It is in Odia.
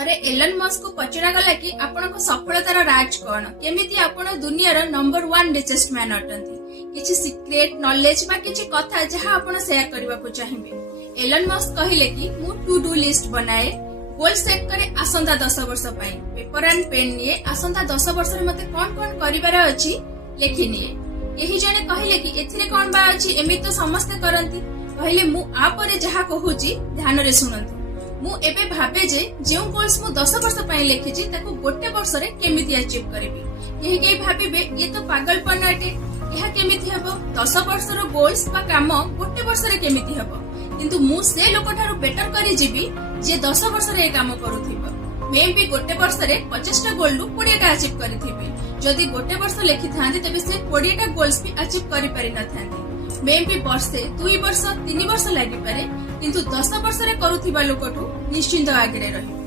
ଥରେ ଏଲନ୍ ମସ୍କ କୁ ପଚରା ଗଲା କି ଆପଣଙ୍କ ସଫଳତାର ରାଜ କଣ, କେମିତି ଆପଣ ଦୁନିଆର ନମ୍ବର 1 ରିଚେଷ୍ଟ ମ୍ୟାନ ଅଟନ୍ତି। କିଛି ସିକ୍ରେଟ ନଲେଜ ବା କିଛି କଥା ଯାହା ଆପଣ ସେୟାର କରିବାକୁ ଚାହିଁବେ। ଏଲନ୍ ମସ୍କ କହିଲେ କି ମୁଁ ଟୁ ଡୁ ଲିଷ୍ଟ ବନାଏ, ଗୋଲ ସେଟ୍ करे ଆସନ୍ତା 10 ବର୍ଷ ପାଇଁ, ପେପର ଆଣ୍ଡ ପେନ୍ ନିଏ, ଆସନ୍ତା 10 ବର୍ଷରେ ମତେ କଣ କଣ କରିବାର ଅଛି ଲେଖି ନିଏ। କେହି ଜଣେ କହିଲେ କି ଏଥିରେ କଣ ବା ଅଛି, ଏମିତି ତ ସମସ୍ତେ କରନ୍ତି। କହିଲେ ମୁଁ ଆପରେ ଯାହା କହୁଛି ଧ୍ୟାନରେ ଶୁଣନ୍ତୁ। ମୁଁ ଏବେ ଭାବେ ଯେ ଯେଉଁ ଗୋଲ୍ସ ମୁଁ 10 ବର୍ଷ ପାଇଁ ଲେଖିଛି ତାକୁ ଗୋଟେ ବର୍ଷରେ କେମିତି ଆଚିଭ୍ କରିବି। କେହି କେହି ଭାବିବେ ଇଏ ତ ପାଗଳପଣ ଅଟେ, ଏହା କେମିତି ହେବ, 10 ବର୍ଷର ଗୋଲ୍ସ ବା କାମ ଗୋଟେ ବର୍ଷରେ କେମିତି ହେବ। କିନ୍ତୁ ମୁଁ ସେ ଲୋକଠାରୁ ବେଟର କରି ଯିବି ଯେ 10 ବର୍ଷରେ ଏ କାମ କରୁଥିବ। ମେ ବି ଗୋଟେ ବର୍ଷରେ 50ଟା ଗୋଲ୍ରୁ 20ଟା ଆଚିଭ୍ କରିଥିବି। ଯଦି ଗୋଟେ ବର୍ଷ ଲେଖିଥାନ୍ତି ତେବେ ସେ 20ଟା ଗୋଲ୍ସ ବି ଆଚିଭ୍ କରିପାରିନଥାନ୍ତି। ମେ ବି ବର୍ଷେ, 2 ବର୍ଷ, 3 ବର୍ଷ ଲାଗିପାରେ, କିନ୍ତୁ 10 ବର୍ଷରେ କରୁଥିବା ଲୋକଠୁ ନିଶ୍ଚିନ୍ତ ଆଗରେ ରହିବ।